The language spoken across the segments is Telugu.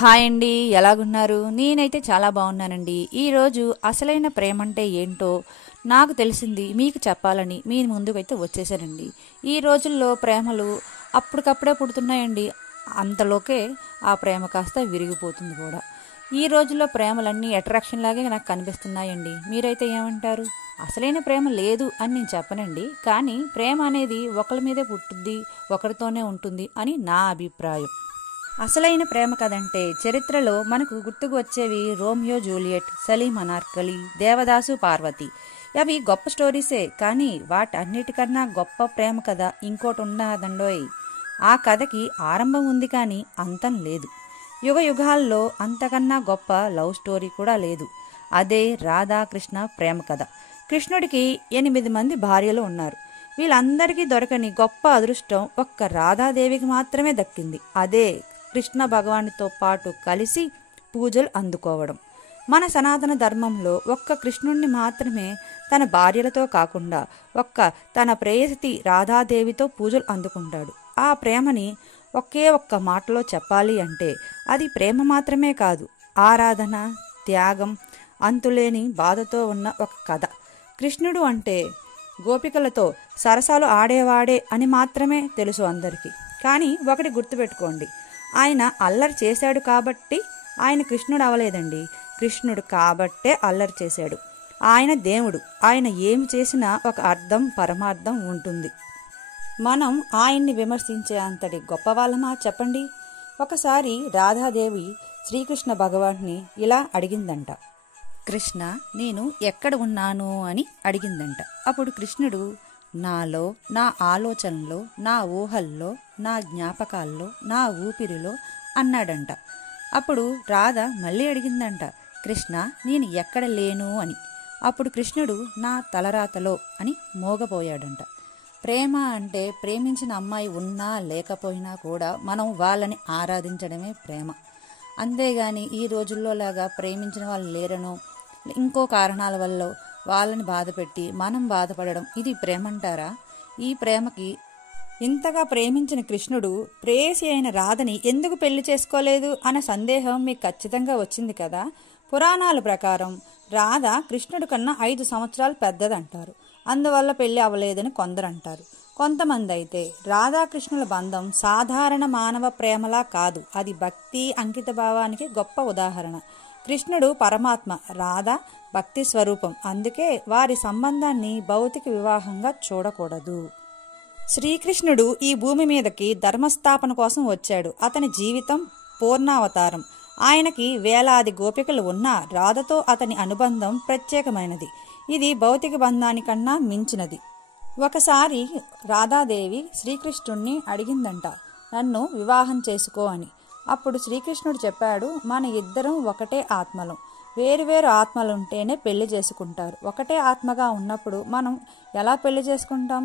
హాయ్ అండి, ఎలాగున్నారు? నేనైతే చాలా బాగున్నానండి. ఈరోజు అసలైన ప్రేమ అంటే ఏంటో నాకు తెలిసింది మీకు చెప్పాలని మీ ముందుకైతే వచ్చేసానండి. ఈ రోజుల్లో ప్రేమలు అప్పటికప్పుడే పుడుతున్నాయండి. అంతలోకే ఆ ప్రేమ కాస్త విరిగిపోతుంది కూడా. ఈ రోజుల్లో ప్రేమలన్నీ అట్రాక్షన్ లాగే నాకు కనిపిస్తున్నాయండి. మీరైతే ఏమంటారు? అసలైన ప్రేమ లేదు అని నేను చెప్పనండి, కానీ ప్రేమ అనేది ఒకరి మీదే పుట్టుద్ది, ఒకరితోనే ఉంటుంది అని నా అభిప్రాయం. అసలైన ప్రేమ కథంటే చరిత్రలో మనకు గుర్తుకు వచ్చేవి రోమియో జూలియట్, సలీం అనార్కలి, దేవదాసు పార్వతి. అవి గొప్ప స్టోరీసే, కానీ వాటన్నిటికన్నా గొప్ప ప్రేమ కథ ఇంకోటి ఉన్నదండోయ్. ఆ కథకి ఆరంభం ఉంది కానీ అంతం లేదు. యుగ యుగాల్లో అంతకన్నా గొప్ప లవ్ స్టోరీ కూడా లేదు. అదే రాధాకృష్ణ ప్రేమ కథ. కృష్ణుడికి 8 మంది భార్యలు ఉన్నారు. వీళ్ళందరికీ దొరకని గొప్ప అదృష్టం ఒక్క రాధాదేవికి మాత్రమే దక్కింది. అదే కృష్ణ భగవానుతో పాటు కలిసి పూజలు అందుకోవడం. మన సనాతన ధర్మంలో ఒక్క కృష్ణుణ్ణి మాత్రమే తన భార్యలతో కాకుండా తన ప్రేయసి రాధాదేవితో పూజలు అందుకుంటాడు. ఆ ప్రేమని ఒక్క మాటలో చెప్పాలి అంటే అది ప్రేమ మాత్రమే కాదు, ఆరాధన, త్యాగం, అంతులేని బాధతో ఉన్న ఒక కథ. కృష్ణుడు అంటే గోపికలతో సరసాలు ఆడేవాడే అని మాత్రమే తెలుసు అందరికీ. కానీ ఒకటి గుర్తుపెట్టుకోండి, ఆయన అల్లరి చేశాడు కాబట్టి ఆయన కృష్ణుడు అవలేదండి. కృష్ణుడు కాబట్టే అల్లరి చేశాడు. ఆయన దేవుడు. ఆయన ఏమి చేసినా ఒక అర్థం, పరమార్థం ఉంటుంది. మనం ఆయన్ని విమర్శించే అంతటి గొప్పవాళ్ళమా చెప్పండి? ఒకసారి రాధాదేవి శ్రీకృష్ణ భగవాన్ని ఇలా అడిగిందంట. కృష్ణ, నేను ఎక్కడ ఉన్నాను అని అడిగిందంట. అప్పుడు కృష్ణుడు, నాలో, నా ఆలోచనలో, నా ఊహల్లో, నా జ్ఞాపకాల్లో, నా ఊపిరిలో అన్నాడంట. అప్పుడు రాధ మళ్ళీ అడిగిందంట, కృష్ణ, నేను ఎక్కడ లేను అని. అప్పుడు కృష్ణుడు, నా తలరాతలో అని మోగపోయాడంట. ప్రేమ అంటే ప్రేమించిన అమ్మాయి ఉన్నా లేకపోయినా కూడా మనం వాళ్ళని ఆరాధించడమే ప్రేమ. అంతేగాని ఈ రోజుల్లో లాగా ప్రేమించిన వాళ్ళు లేరనో ఇంకో కారణాల వల్ల వాళ్ళని బాధపెట్టి మనం బాధపడడం ఇది ప్రేమంటారా? ఈ ప్రేమకి ఇంతగా ప్రేమించిన కృష్ణుడు ప్రేయసి అయిన రాధని ఎందుకు పెళ్లి చేసుకోలేదు అన్న సందేహం మీకు ఖచ్చితంగా వచ్చింది కదా. పురాణాల ప్రకారం రాధ కృష్ణుడి కన్నా 5 సంవత్సరాలు పెద్దదంటారు. అందువల్ల పెళ్లి అవ్వలేదని కొందరు అంటారు. కొంతమంది అయితే రాధాకృష్ణుల బంధం సాధారణ మానవ ప్రేమలా కాదు, అది భక్తి, అంకిత భావానికి గొప్ప ఉదాహరణ. కృష్ణుడు పరమాత్మ, రాధ భక్తి స్వరూపం. అందుకే వారి సంబంధాన్ని భౌతిక వివాహంగా చూడకూడదు. శ్రీకృష్ణుడు ఈ భూమి మీదకి ధర్మస్థాపన కోసం వచ్చాడు. అతని జీవితం పూర్ణావతారం. ఆయనకి వేలాది గోపికలు ఉన్నా రాధతో అతని అనుబంధం ప్రత్యేకమైనది. ఇది భౌతిక బంధానికన్నా మించినది. ఒకసారి రాధాదేవి శ్రీకృష్ణుణ్ణి అడిగిందంట, నన్ను వివాహం చేసుకో అని. అప్పుడు శ్రీకృష్ణుడు చెప్పాడు, మన ఇద్దరం ఒకటే ఆత్మలం. వేరువేరు ఆత్మలుంటేనే పెళ్లి చేసుకుంటారు. ఒకటే ఆత్మగా ఉన్నప్పుడు మనం ఎలా పెళ్లి చేసుకుంటాం?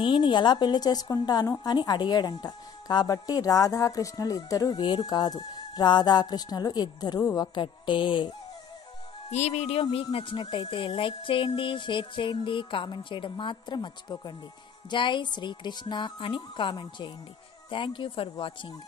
నేను ఎలా పెళ్లి చేసుకుంటాను అని అడిగాడంట. కాబట్టి రాధాకృష్ణులు ఇద్దరు వేరు కాదు, రాధాకృష్ణులు ఇద్దరు ఒకటే. ఈ వీడియో మీకు నచ్చినట్టయితే లైక్ చేయండి, షేర్ చేయండి, కామెంట్ చేయడం మాత్రం మర్చిపోకండి. జై శ్రీకృష్ణ అని కామెంట్ చేయండి. Thank you for watching.